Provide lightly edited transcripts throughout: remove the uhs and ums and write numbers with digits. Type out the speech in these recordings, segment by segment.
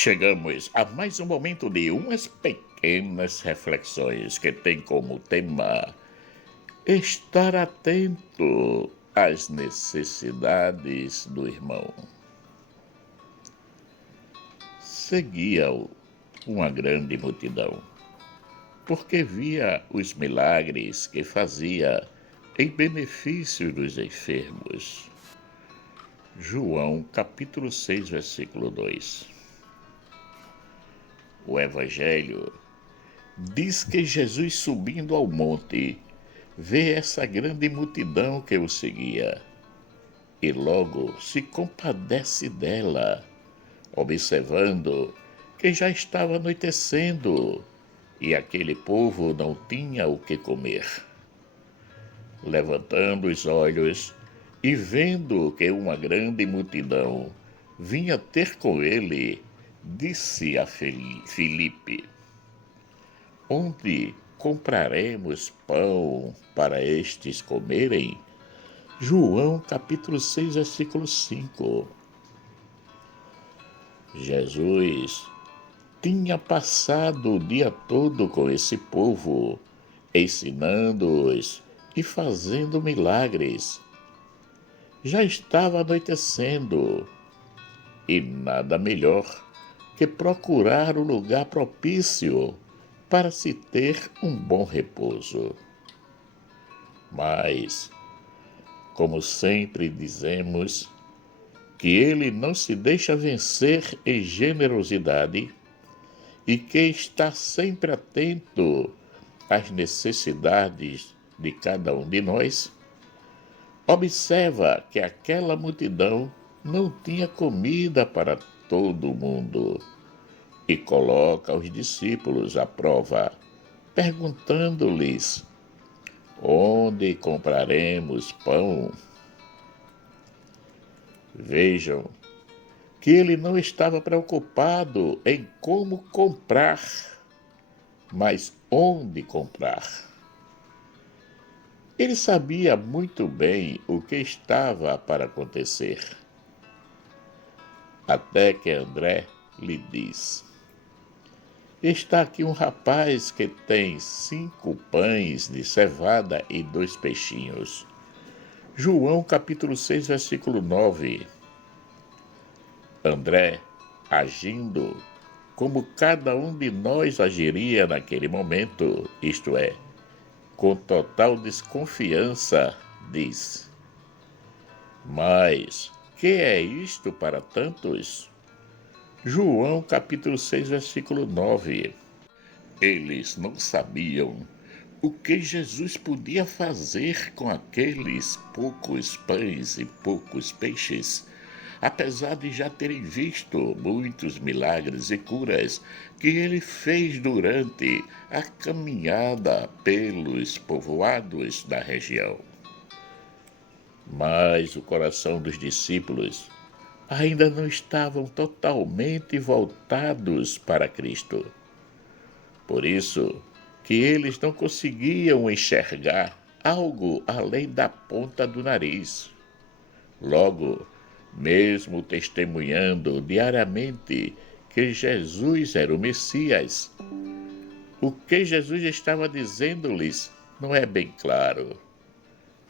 Chegamos a mais um momento de umas pequenas reflexões que tem como tema estar atento às necessidades do irmão. Seguia-o uma grande multidão, porque via os milagres que fazia em benefício dos enfermos. João capítulo 6, versículo 2. O Evangelho diz que Jesus, subindo ao monte, vê essa grande multidão que o seguia e logo se compadece dela, observando que já estava anoitecendo e aquele povo não tinha o que comer. Levantando os olhos e vendo que uma grande multidão vinha ter com ele, disse a Filipe: onde compraremos pão para estes comerem? João capítulo 6, versículo 5. Jesus tinha passado o dia todo com esse povo, ensinando-os e fazendo milagres. Já estava anoitecendo e nada melhor que procurar um lugar propício para se ter um bom repouso. Mas, como sempre dizemos, que ele não se deixa vencer em generosidade e que está sempre atento às necessidades de cada um de nós, observa que aquela multidão não tinha comida para todo mundo e coloca os discípulos à prova, perguntando-lhes: onde compraremos pão? Vejam que ele não estava preocupado em como comprar, mas onde comprar. Ele sabia muito bem o que estava para acontecer. Até que André lhe diz: está aqui um rapaz que tem 5 pães de cevada e 2 peixinhos. João capítulo 6, versículo 9. André, agindo como cada um de nós agiria naquele momento, isto é, com total desconfiança, diz: mas que é isto para tantos? João capítulo 6, versículo 9. Eles não sabiam o que Jesus podia fazer com aqueles poucos pães e poucos peixes, apesar de já terem visto muitos milagres e curas que ele fez durante a caminhada pelos povoados da região. Mas o coração dos discípulos ainda não estavam totalmente voltados para Cristo. Por isso que eles não conseguiam enxergar algo além da ponta do nariz. Logo, mesmo testemunhando diariamente que Jesus era o Messias, o que Jesus estava dizendo-lhes não é bem claro.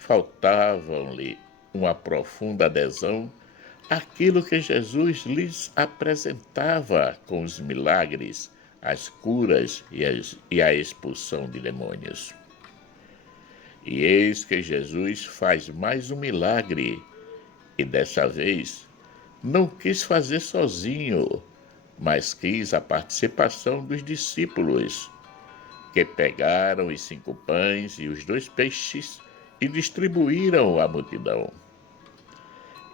Faltava-lhe uma profunda adesão àquilo que Jesus lhes apresentava com os milagres, as curas e a expulsão de demônios. E eis que Jesus faz mais um milagre, e dessa vez não quis fazer sozinho, mas quis a participação dos discípulos, que pegaram os 5 pães e os 2 peixes e distribuíram à multidão.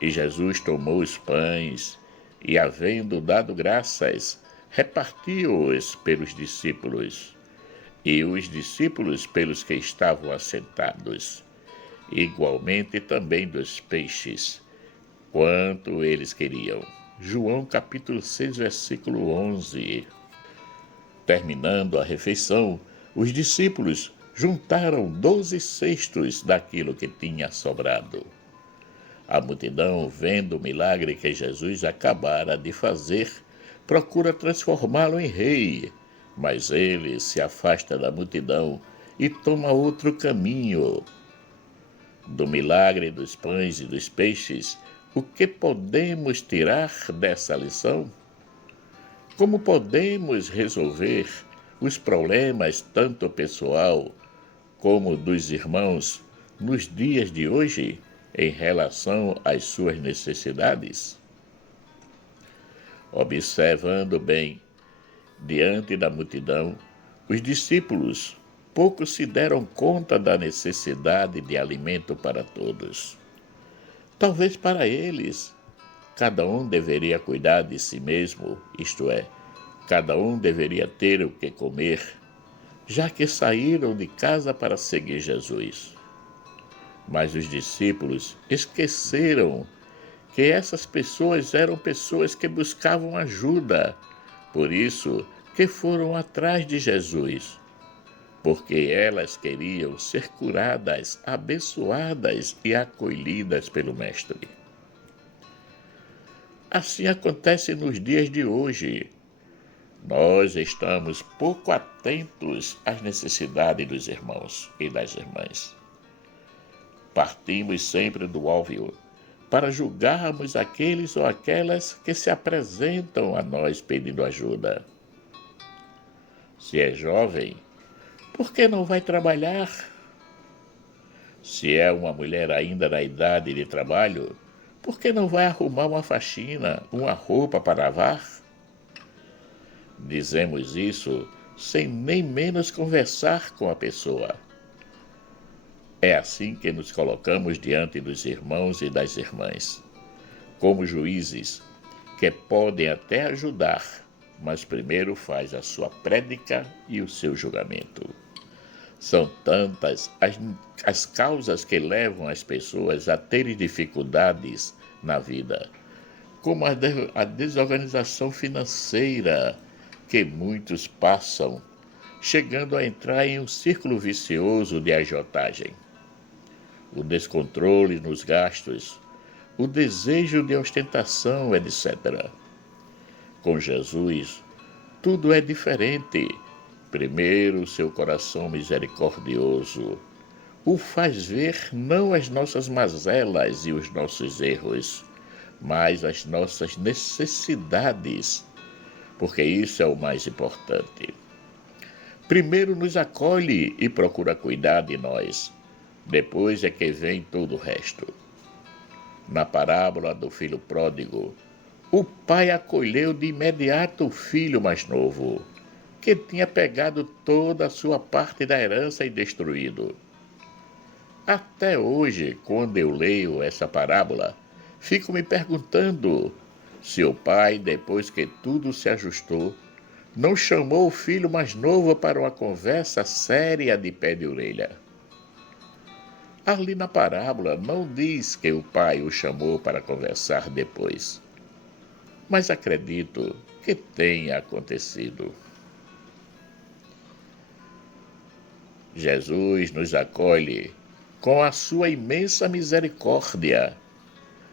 E Jesus tomou os pães e, havendo dado graças, repartiu-os pelos discípulos, e os discípulos pelos que estavam assentados, igualmente também dos peixes, quanto eles queriam. João capítulo 6, versículo 11. Terminando a refeição, os discípulos juntaram 12 cestos daquilo que tinha sobrado. A multidão, vendo o milagre que Jesus acabara de fazer, procura transformá-lo em rei, mas ele se afasta da multidão e toma outro caminho. Do milagre dos pães e dos peixes, o que podemos tirar dessa lição? Como podemos resolver os problemas, tanto pessoal como dos irmãos, nos dias de hoje, em relação às suas necessidades? Observando bem, diante da multidão, os discípulos pouco se deram conta da necessidade de alimento para todos. Talvez para eles, cada um deveria cuidar de si mesmo, isto é, cada um deveria ter o que comer, já que saíram de casa para seguir Jesus. Mas os discípulos esqueceram que essas pessoas eram pessoas que buscavam ajuda, por isso que foram atrás de Jesus, porque elas queriam ser curadas, abençoadas e acolhidas pelo Mestre. Assim acontece nos dias de hoje. Nós estamos pouco atentos às necessidades dos irmãos e das irmãs. Partimos sempre do óbvio para julgarmos aqueles ou aquelas que se apresentam a nós pedindo ajuda. Se é jovem, por que não vai trabalhar? Se é uma mulher ainda na idade de trabalho, por que não vai arrumar uma faxina, uma roupa para lavar? Dizemos isso sem nem menos conversar com a pessoa. É assim que nos colocamos diante dos irmãos e das irmãs, como juízes, que podem até ajudar, mas primeiro faz a sua prédica e o seu julgamento. São tantas as causas que levam as pessoas a terem dificuldades na vida, como a desorganização financeira que muitos passam, chegando a entrar em um círculo vicioso de agiotagem. O descontrole nos gastos, o desejo de ostentação, etc. Com Jesus, tudo é diferente. Primeiro, seu coração misericordioso o faz ver não as nossas mazelas e os nossos erros, mas as nossas necessidades, porque isso é o mais importante. Primeiro nos acolhe e procura cuidar de nós. Depois é que vem todo o resto. Na parábola do filho pródigo, o pai acolheu de imediato o filho mais novo, que tinha pegado toda a sua parte da herança e destruído. Até hoje, quando eu leio essa parábola, fico me perguntando se o pai, depois que tudo se ajustou, não chamou o filho mais novo para uma conversa séria de pé de orelha. Ali na parábola não diz que o pai o chamou para conversar depois, mas acredito que tenha acontecido. Jesus nos acolhe com a sua imensa misericórdia,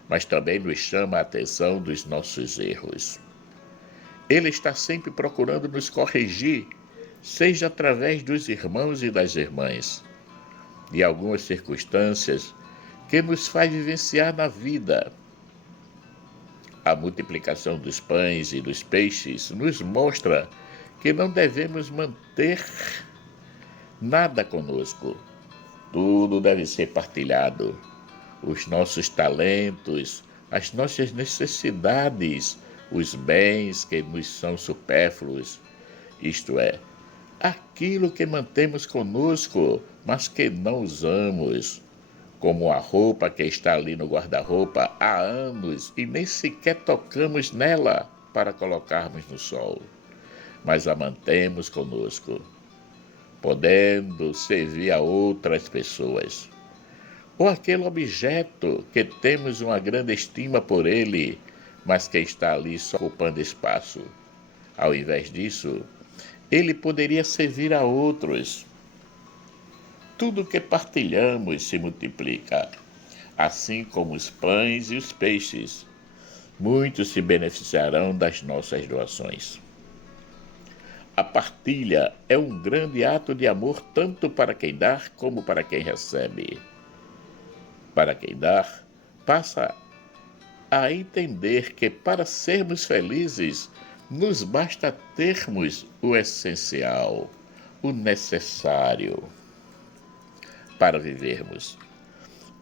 mas também nos chama a atenção dos nossos erros. Ele está sempre procurando nos corrigir, seja através dos irmãos e das irmãs, de algumas circunstâncias que nos faz vivenciar na vida. A multiplicação dos pães e dos peixes nos mostra que não devemos manter nada conosco. Tudo deve ser partilhado. Os nossos talentos, as nossas necessidades, os bens que nos são supérfluos, isto é, aquilo que mantemos conosco, mas que não usamos, como a roupa que está ali no guarda-roupa há anos e nem sequer tocamos nela para colocarmos no sol, mas a mantemos conosco, podendo servir a outras pessoas. Ou aquele objeto que temos uma grande estima por ele, mas que está ali só ocupando espaço. Ao invés disso, ele poderia servir a outros. Tudo que partilhamos se multiplica, assim como os pães e os peixes. muitos se beneficiarão das nossas doações. A partilha é um grande ato de amor tanto para quem dá como para quem recebe. Para quem dá, passa a entender que para sermos felizes, nos basta termos o essencial, o necessário para vivermos.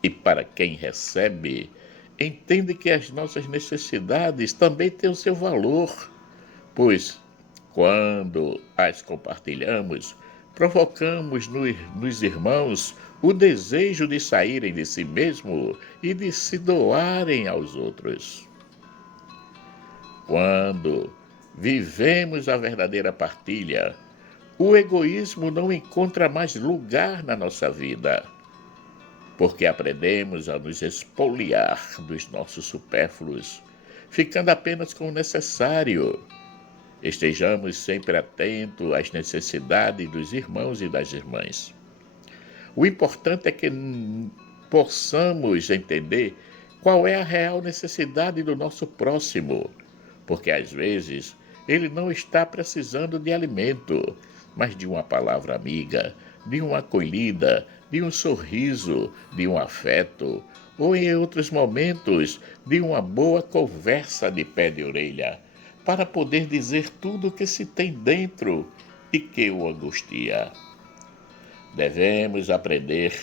E para quem recebe, entende que as nossas necessidades também têm o seu valor, pois quando as compartilhamos, provocamos nos irmãos o desejo de saírem de si mesmo e de se doarem aos outros. Quando vivemos a verdadeira partilha, o egoísmo não encontra mais lugar na nossa vida, porque aprendemos a nos expoliar dos nossos supérfluos, ficando apenas com o necessário. Estejamos sempre atentos às necessidades dos irmãos e das irmãs. O importante é que possamos entender qual é a real necessidade do nosso próximo, porque às vezes ele não está precisando de alimento, mas de uma palavra amiga, de uma acolhida, de um sorriso, de um afeto, ou em outros momentos, de uma boa conversa de pé de orelha, para poder dizer tudo o que se tem dentro e que o angustia. Devemos aprender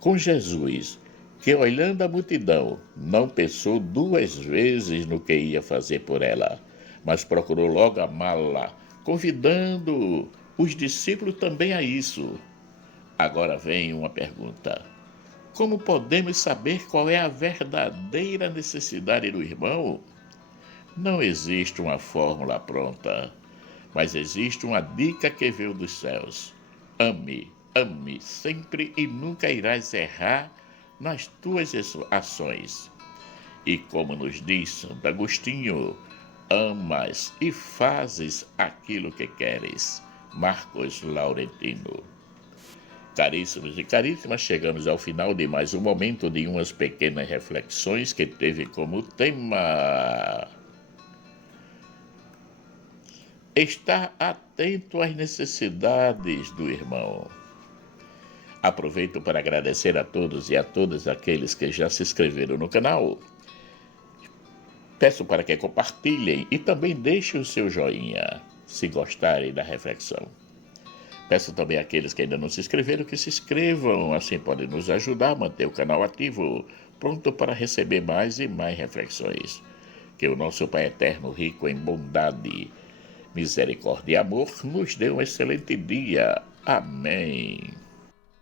com Jesus, que olhando a multidão, não pensou duas vezes no que ia fazer por ela, mas procurou logo amá-la, convidando os discípulos também a isso. Agora vem uma pergunta: como podemos saber qual é a verdadeira necessidade do irmão? Não existe uma fórmula pronta, mas existe uma dica que veio dos céus. Ame, ame sempre e nunca irás errar nas tuas ações. E como nos diz Santo Agostinho, amas e fazes aquilo que queres. Marcos Laurentino. Caríssimos e caríssimas, chegamos ao final de mais um momento de umas pequenas reflexões que teve como tema estar atento às necessidades do irmão. Aproveito para agradecer a todos e a todas aqueles que já se inscreveram no canal. Peço para que compartilhem e também deixem o seu joinha, se gostarem da reflexão. Peço também àqueles que ainda não se inscreveram que se inscrevam, assim podem nos ajudar a manter o canal ativo, pronto para receber mais e mais reflexões. Que o nosso Pai Eterno, rico em bondade, misericórdia e amor, nos dê um excelente dia. Amém.